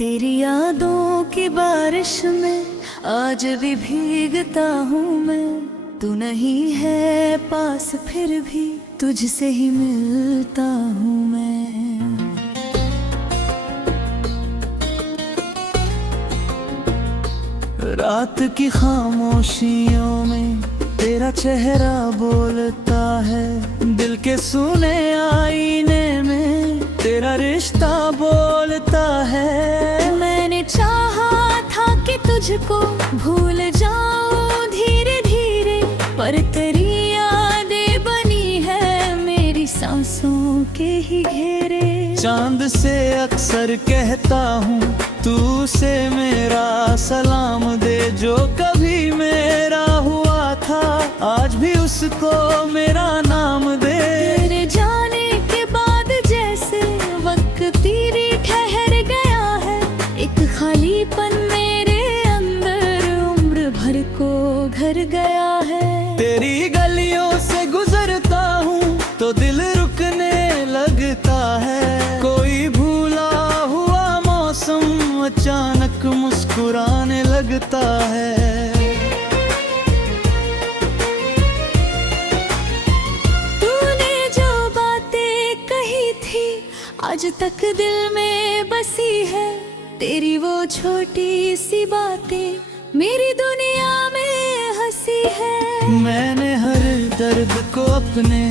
तेरी यादों की बारिश में आज भी भीगता हूँ मैं। तू नहीं है पास फिर भी तुझसे ही मिलता हूँ मैं। रात की खामोशियों में तेरा चेहरा बोलता है, दिल के सुने आईने में तेरा रिश्ता बोलता है। मैंने चाहा था कि तुझको भूल जाऊं धीरे धीरे, पर तेरी यादें बनी है मेरी सांसों के ही घेरे। चांद से अक्सर कहता हूँ तू से मेरा सलाम दे, जो कभी मेरा हुआ था आज भी उसको मेरा नाम दे। तेरे जाने के बाद जैसे वक्त तेरी ठहर गया है, एक खालीपन मेरे अंदर उम्र भर को घर गया है। तेरी गलियों से गुजरता हूँ तो दिल रुकने लगता है, कोई भूला हुआ मौसम अचानक मुस्कुराने लगता है। तूने जो बातें कही थी आज तक दिल में बसी है, तेरी वो छोटी सी बातें मेरी दुनिया में हंसी है। मैंने हर दर्द को अपने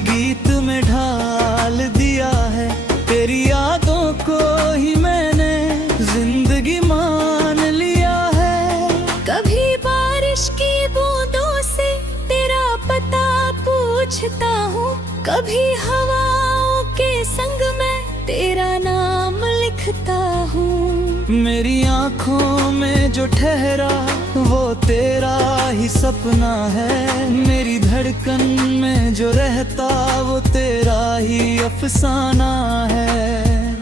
गीत में ढाल दिया है, तेरी यादों को ही मैंने जिंदगी मान लिया है। कभी बारिश की बूंदों से तेरा पता पूछता हूँ, कभी हवाओं के संग में तेरा नाम लिखता हूँ। मेरी आँखों में जो ठहरा वो तेरा ही सपना है, मेरी धड़कन में जो रहता वो तेरा ही अफसाना है।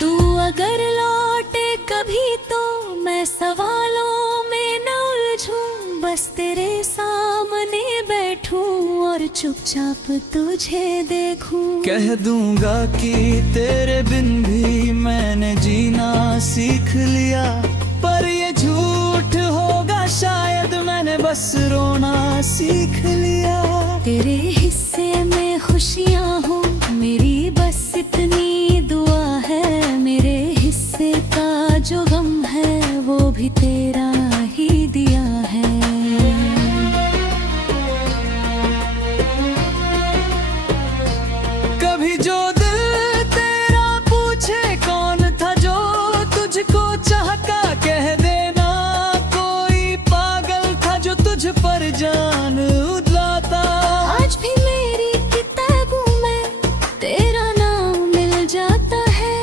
तू अगर लौटे कभी तो मैं सवालों में न उलझूं, बस तेरे सामने बैठूं और चुपचाप तुझे देखूं। कह दूंगा कि तेरे बिन भी मैंने जीना सीख लिया, पर ये झूठ होगा शायद मैंने बस रोना सीख लिया। तेरे हिस्से में खुशियाँ हो मेरी बस इतनी दुआ है, मेरे हिस्से का जो गम है वो भी तेरा ही दिया है। कभी जो दिल तेरा पूछे कौन था जो तुझको चाहता, कह देना कोई पागल था जो तुझ पर जान उड़ाता। आज भी मेरी किताबों में तेरा नाम मिल जाता है,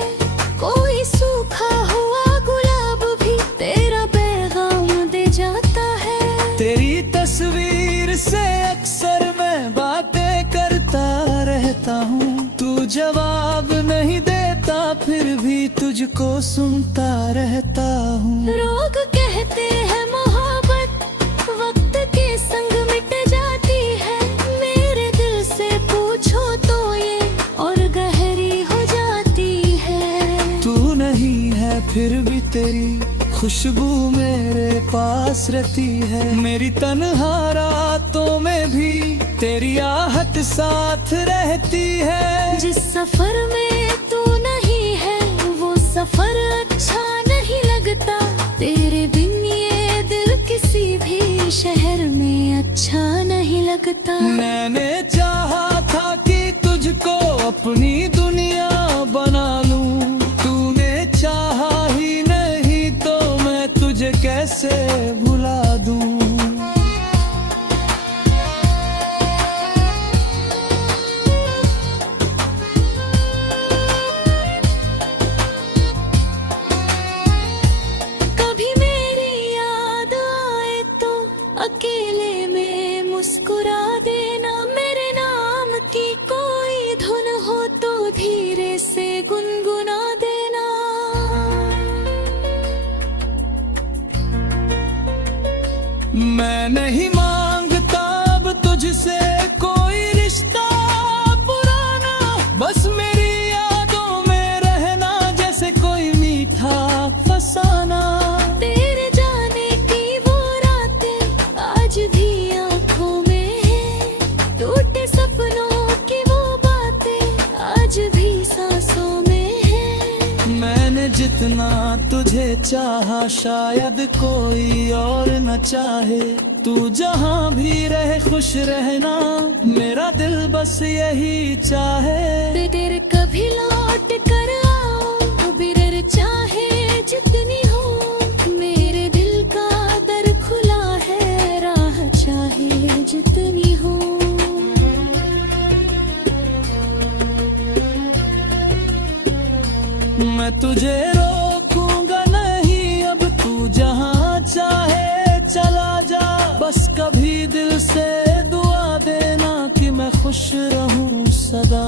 कोई सूखा हुआ गुलाब भी तेरा पैगाम दे जाता है। तेरी तस्वीर से अक्सर मैं बातें करता रहता हूँ, तू जवाब नहीं देता फिर भी तुझको सुनता रहता हूँ। लोग कहते हैं मोहब्बत वक्त के संग मिट जाती है, मेरे दिल से पूछो तो ये और गहरी हो जाती है। तू नहीं है फिर भी तेरी खुशबू मेरे पास रहती है, मेरी तन्हा रातों में भी तेरी आहट साथ रहती है। जिस सफर में तू नहीं है वो सफर अच्छा नहीं लगता, तेरे बिन ये दिल किसी भी शहर में अच्छा नहीं लगता। मैंने चाहा था कि तुझको अपनी दुनिया बना लूं, तूने चाहा ही नहीं तो मैं तुझे कैसे भुला दूं। कभी मेरी याद आए तो अकेले में मुस्कुरा देना, मेरे नाम की कोई धुन हो तो धीरे से गुनगुना देना। मैं नहीं मांगता अब तुझसे कोई रिश्ता पुराना चाहा शायद कोई और न चाहे। तू जहाँ भी रहे खुश रहना, मेरा दिल बस यही चाहे। तेरे कभी लौट कर आओ, बिरर चाहे जितनी हो, मेरे दिल का दर खुला है, राह चाहे जितनी हो। मैं तुझे रोकूंगा नहीं, अब तू जहाँ चाहे चला जा। बस कभी दिल से दुआ देना कि मैं खुश रहूं सदा।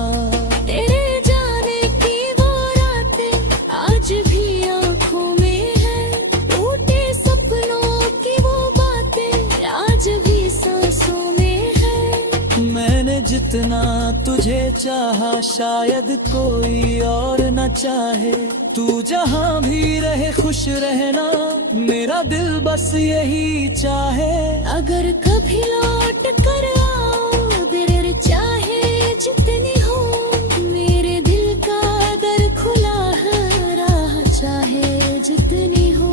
तेरे जाने की वो रातें आज भी आँखों में है, टूटे सपनों की वो बातें आज भी सांसों में है। मैंने जितना तुझे चाहा शायद कोई और न चाहे। तू जहाँ भी रहे खुश रहना, मेरा दिल बस यही चाहे। अगर कभी लौट कर आओ, बिरर चाहे जितनी हो, मेरे दिल का दर खुला है, राह चाहे जितनी हो।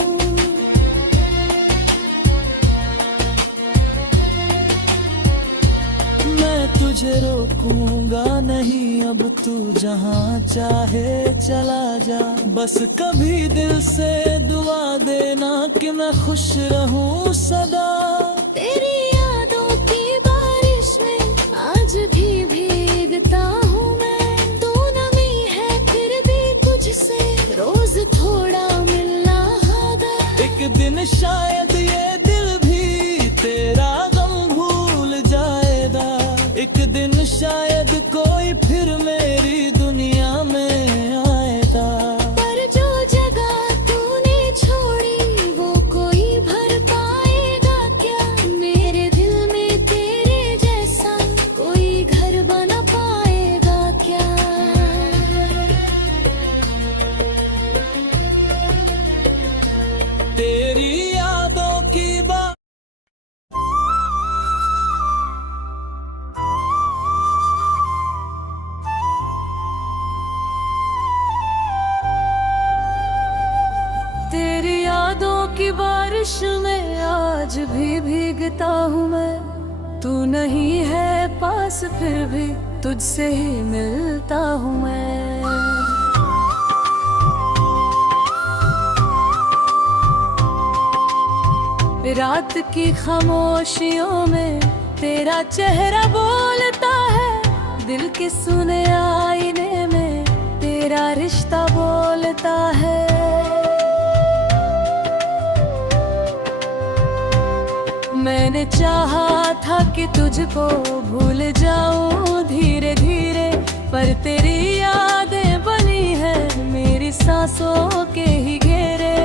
मैं तुझे रोकूंगा नहीं, अब तू जहाँ चाहे चला जा। बस कभी दिल से दुआ देना कि मैं खुश रहूं सदा। तेरी यादों की बारिश में आज भी भीगता हूँ मैं, तू नमी है फिर भी तुझसे रोज थोड़ा मिलना होगा। एक दिन शायद ये दिल भी तेरा गम भूल जाएगा। एक दिन शायद कोई फिर मेरी दुनिया में आएगा। पर जो जगह तूने छोड़ी वो कोई भर पाएगा क्या, मेरे दिल में तेरे जैसा कोई घर बना पाएगा क्या। तेरी यादों की बात तेरी यादों की बारिश में आज भी भीगता हूँ मैं, तू नहीं है पास फिर भी तुझसे ही मिलता हूँ मैं। रात की खामोशियों में तेरा चेहरा बोलता है, दिल के सुने आईने में तेरा रिश्ता बोलता है। मैंने चाहा था कि तुझको भूल जाऊं धीरे धीरे, पर तेरी यादें बनी है मेरी सांसों के ही घेरे।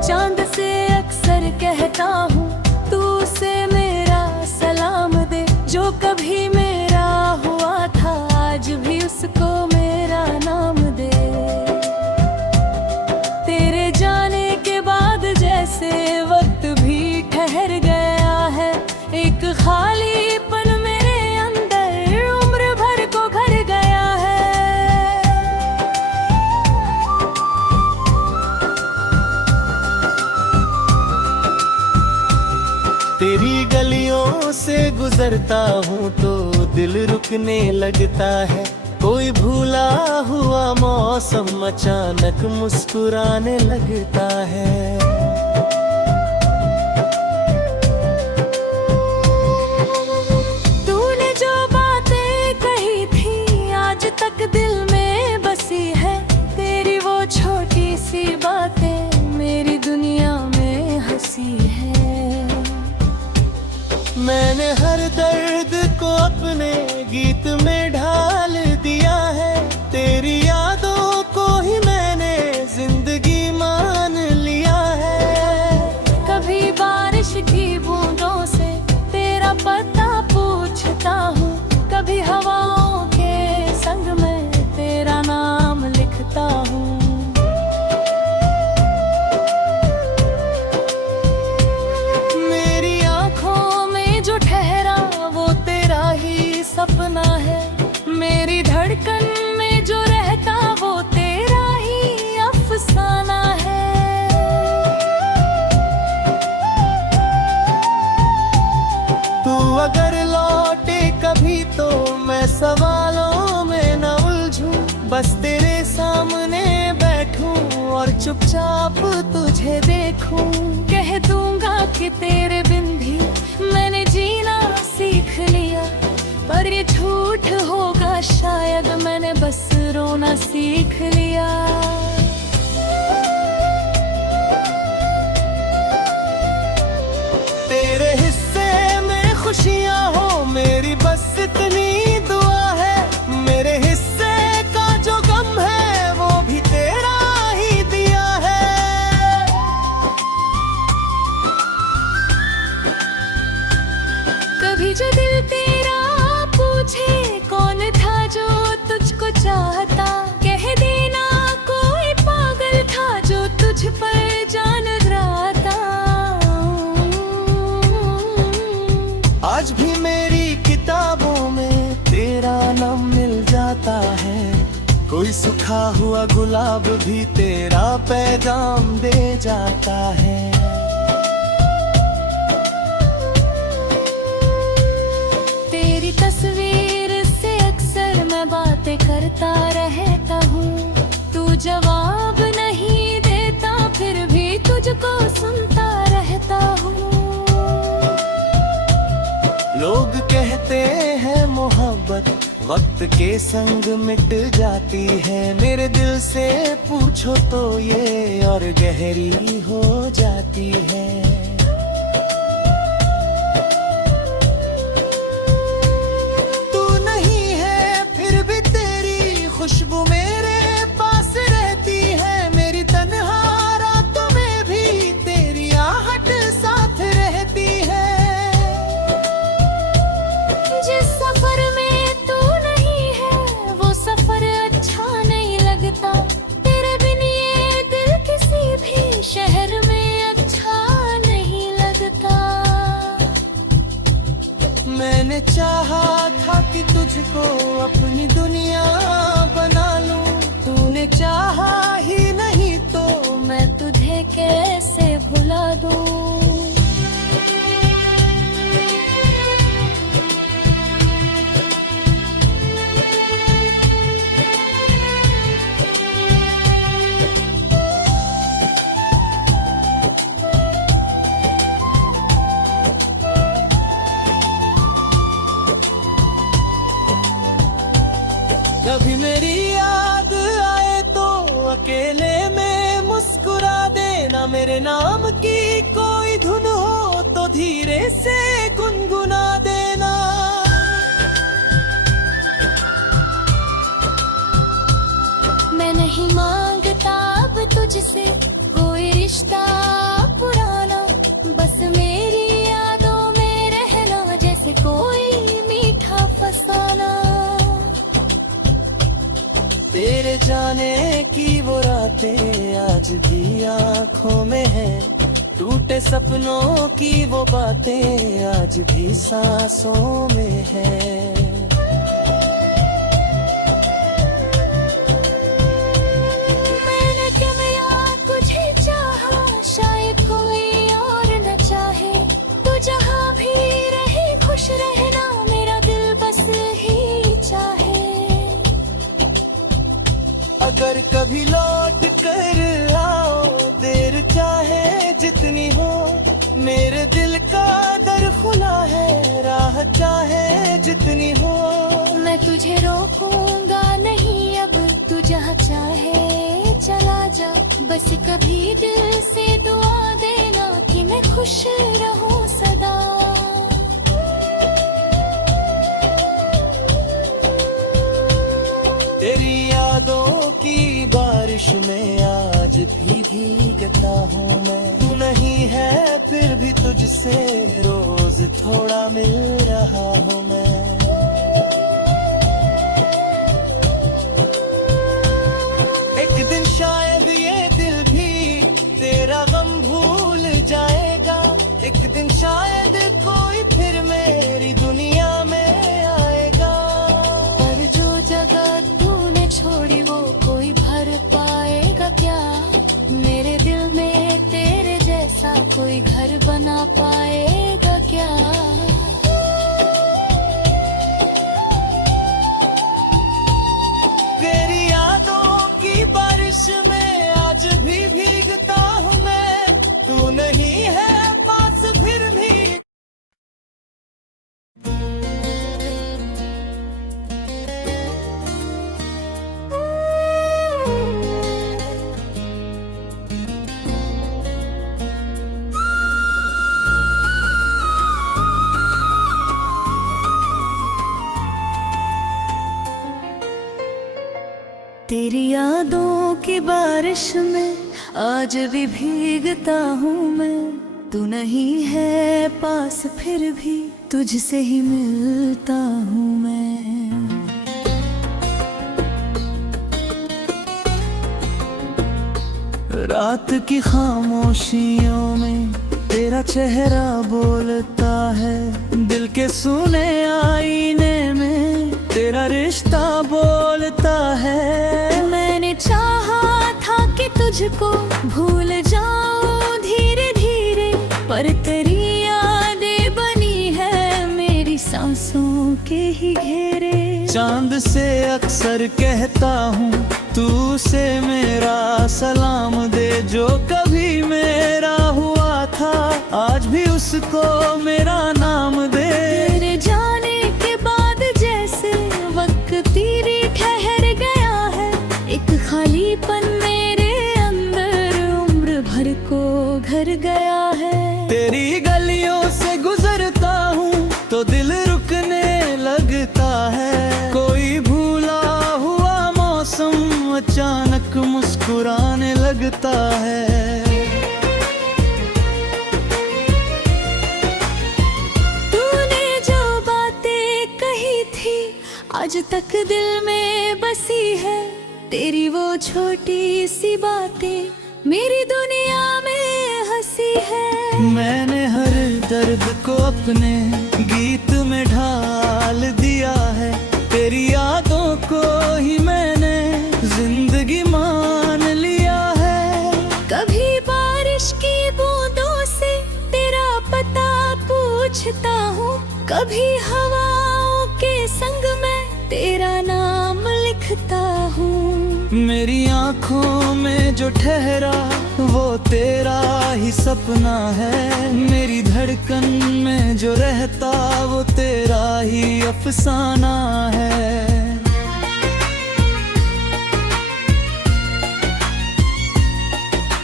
चांद से अक्सर कहता हूँ तू से मेरा सलाम दे, जो कभी मेरा हुआ था आज भी उसको मेरा नाम दे। तेरे जाने के बाद जैसे वक्त भी ठहर गया है, एक खालीपन मेरे अंदर उम्र भर को घर गया है। तेरी गलियों से गुजरता हूँ तो दिल रुकने लगता है। कोई भूला हुआ मौसम अचानक मुस्कुराने लगता है। तूने जो बातें कही थी आज तक दिल में बसी है, तेरी वो छोटी सी बातें मेरी दुनिया में हंसी है। मैंने हर दर्द को अपने गीत में ढाल दिया है। तेरी यादों को ही मैंने जिंदगी मान लिया है। कभी बारिश की बूंदों से तेरा पता पूछता हूँ, कभी हवाओं के संग में तेरा नाम लिखता हूँ। मेरी आंखों में जो ठहरा वो तेरा ही सपना है। मेरी चुपचाप तुझे देखूं। कह दूंगा कि तेरे बिन भी मैंने जीना सीख लिया, पर ये झूठ होगा शायद, मैंने बस रोना सीख लिया। तेरे हिस्से में खुशियां हो मेरी बस इतनी दुआ है। मेरे हिस्से का जो गम है वो भी तेरा ही दिया है। कभी जो दिल तेरा पूछे कौन था जो तुझको चाहता, कह देना कोई पागल था जो तुझ पर जान रहता। आज भी मेरी किताबों में तेरा नाम मिल जाता है। कोई सूखा हुआ गुलाब भी तेरा पैगाम दे जाता है। तेरी तस्वीर से अक्सर मैं बातें करता रहता हूँ। तू जवाब नहीं देता फिर भी तुझको सुनता रहता हूँ। लोग कहते हैं मोहब्बत वक्त के संग मिट जाती है। मेरे दिल से पूछो तो ये और गहरी हो जाती है। तू नहीं है फिर भी तेरी खुशबू मेरे पास रहती है। मेरी तन्हा रातों में भी तेरी आहट साथ रहती है। जिस सफर में तू नहीं है वो सफर अच्छा नहीं लगता। तेरे बिन ये दिल किसी भी शहर में अच्छा नहीं लगता। मैंने चाहा था कि तुझको अपनी दुनिया बना लूं। तूने चाहा ही नहीं तो मैं तुझे कैसे भुला दूं। कभी मेरी याद आए तो अकेले में मुस्कुरा देना। मेरे नाम की कोई धुन हो तो धीरे से गुनगुना देना। मैं नहीं मांगता अब तुझसे कोई रिश्ता पुराना, बस मेरी यादों में रहना जैसे कोई मीठा फसाना। तेरे जाने की वो रातें आज भी आँखों में है। टूटे सपनों की वो बातें आज भी सांसों में है। मैंने क्यों यार तुझे चाहा, शायद कोई और न चाहे। तू जहाँ भी रहे खुश रहना, मेरा दिल बस ही चाहे। अगर कभी लौट कर आओ देर चाहे जितनी हो, मेरे दिल का दर खुला है राह चाहे जितनी हो। मैं तुझे रोकूंगा नहीं अब, तू जहाँ चाहे चला जा। बस कभी दिल से दुआ देना कि मैं खुश रहूं सदा। तेरी यादों की बारिश में आज भी भीगता हूँ मैं। तू नहीं है फिर भी तुझसे रोज थोड़ा मिल रहा हूँ मैं। एक दिन शायद ये दिल भी तेरा गम भूल जाएगा। एक दिन शायद कोई फिर मेरी दुनिया में आएगा। पर जो जगह तूने छोड़ी वो कोई भर पाएगा क्या? मेरे दिल में तेरे जैसा कोई घर बना पाएगा क्या? तेरी यादों की बारिश में आज भी भीगता हूँ मैं। तू नहीं है पास फिर भी तुझसे ही मिलता हूँ मैं। रात की खामोशियों में तेरा चेहरा बोलता है, दिल के सुने आईने में तेरा रिश्ता बोलता है। मैंने चाहा था कि तुझको भूल जाऊं धीरे धीरे, पर तेरी यादें बनी है मेरी सांसों के ही घेरे। चांद से अक्सर कहता हूँ तू से मेरा सलाम दे, जो कभी मेरा हुआ था आज भी उसको मेरा नाम दे। तेरे जाने के बाद जैसे वक्त तेरी ठहर गया है, एक खालीपन मेरे अंदर उम्र भर को घर गया है। तेरी गलियों से गुजरता हूँ तो दिल रुकने लगता है, कोई भूला हुआ मौसम अचानक मुस्कुराने लगता है। तूने जो बातें कही थी आज तक दिल में बसी है, तेरी वो छोटी सी बातें मेरी दुनिया में हंसी है। मैंने हर दर्द को अपने गीत में ढाल दिया है, तेरी यादों को ही मैंने जिंदगी मान लिया है। कभी बारिश की बूंदों से तेरा पता पूछता हूँ, कभी हवाओं के संग में तेरा नाम लिखता हूँ। मेरी आँखों में जो ठहरा वो तेरा ही सपना है, मेरी धड़कन में जो रहता वो तेरा ही अफसाना है।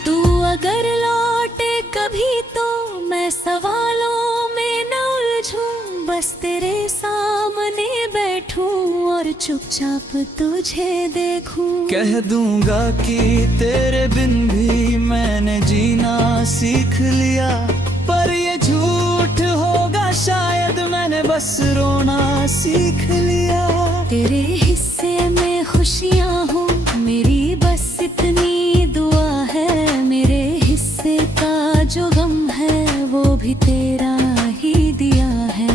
तू अगर लौटे कभी तो मैं सवालों में न उलझूं, बस तेरे सामने बैठूं और चुपचाप तुझे देखूं। कह दूंगा कि तेरे बिन भी मैंने जीना सीख लिया, पर ये झूठ होगा शायद मैंने बस रोना सीख लिया। तेरे हिस्से में खुशियाँ हो मेरी बस इतनी दुआ है, मेरे हिस्से का जो गम है वो भी तेरा ही दिया है।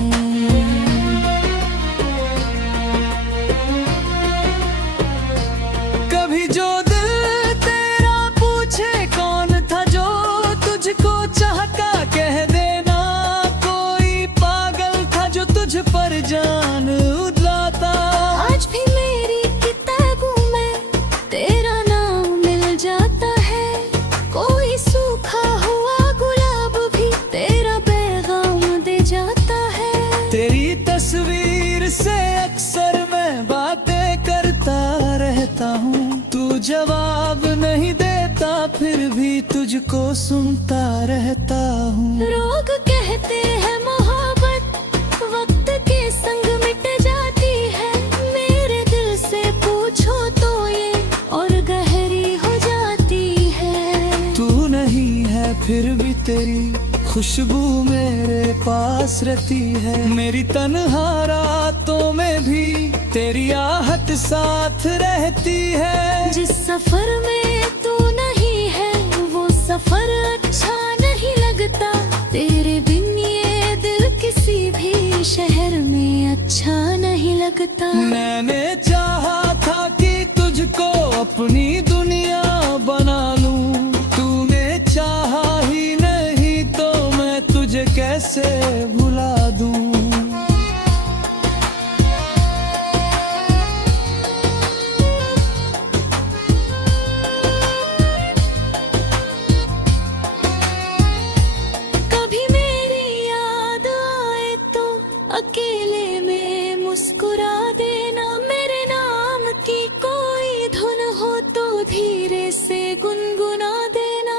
कभी जो दिल तेरा पूछे कौन था जो तुझको चाहता कह देना, कोई पागल था जो तुझ पर जान उड़ाता। आज भी मेरी किताबों में तेरा नाम मिल जाता है, कोई सूखा हुआ गुलाब भी तेरा पैगाम दे जाता है। तेरी तस्वीर से अक्सर मैं बातें करता रहता हूँ, तू जवाब नहीं देता फिर भी तुझको सुनता रहता हूँ। लोग कहते हैं मोहब्बत वक्त के संग मिट जाती है, मेरे दिल से पूछो तो ये और गहरी हो जाती है। तू नहीं है फिर भी तेरी खुशबू मेरे पास रहती है, मेरी तन्हा रातों में भी तेरी आहट साथ रहती है। जिस सफर में तू नहीं है वो सफर अच्छा नहीं लगता, तेरे बिन ये दिल किसी भी शहर में अच्छा नहीं लगता। मैंने चाहा था कि तुझको अपनी दुनिया बना लूं, तूने चाहा ही नहीं तो मैं तुझे कैसे भुला दूं। कभी मेरी याद आए तो अकेले में मुस्कुरा देना, मेरे नाम की कोई धुन हो तो धीरे से गुनगुना देना।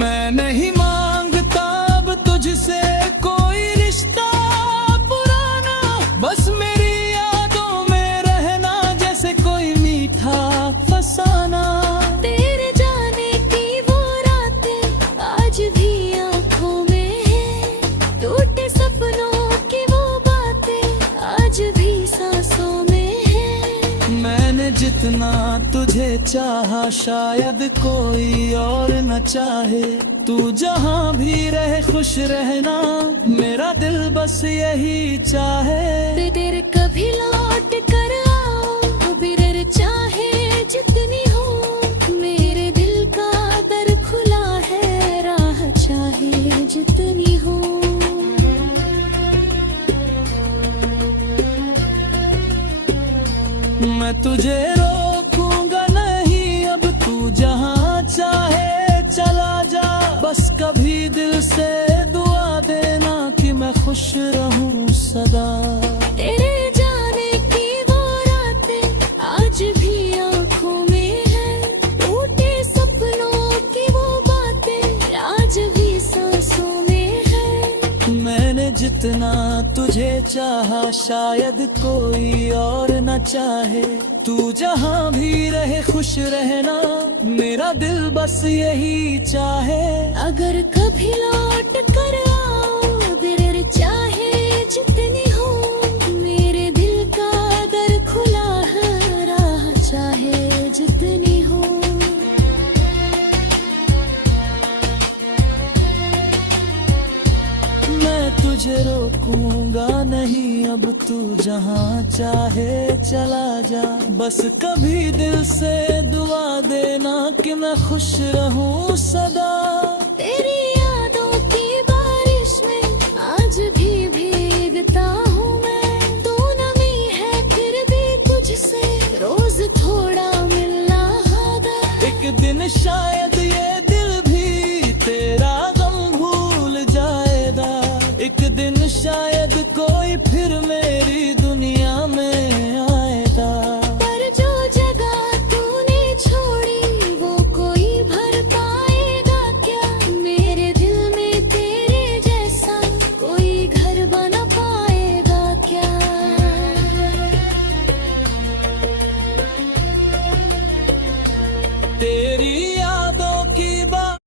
मैं नहीं मांगता अब तुझसे कोई रिश्ता पुराना, जितना तुझे चाहा शायद कोई और न चाहे। तू जहाँ भी रहे खुश रहना, मेरा दिल बस यही चाहे। तेरे कभी लौट कर आओ, बिरर चाहे जितनी हो, मेरे दिल का दर खुला है, राह चाहे जितनी हो। मैं तुझे रोकूंगा नहीं, अब तू जहाँ चाहे चला जा। बस कभी दिल से दुआ देना कि मैं खुश रहूं सदा। तेरे जाने की वो रातें आज भी आँखों में है, टूटे सपनों की वो बातें आज भी सांसों में है। मैंने जितना तुझे चाहा शायद कोई और न चाहे। तू जहाँ भी रहे खुश रहना, मेरा दिल बस यही चाहे। अगर कभी लौट कर आओ, बिरर चाहे जितनी हो, मेरे दिल का दर खुला है, राह चाहे जितनी हो। मैं तुझे रोकूंगा नहीं, अब तू जहाँ चाहे चला जा। बस कभी दिल से दुआ देना कि मैं खुश रहूं सदा। तेरी यादों की बारिश में आज भी भीगता हूँ मैं। तू नमी है फिर भी तुझसे रोज थोड़ा मिलना होगा। एक दिन शायद ये दिल भी तेरा गम भूल जाएगा। एक दिन शायद कोई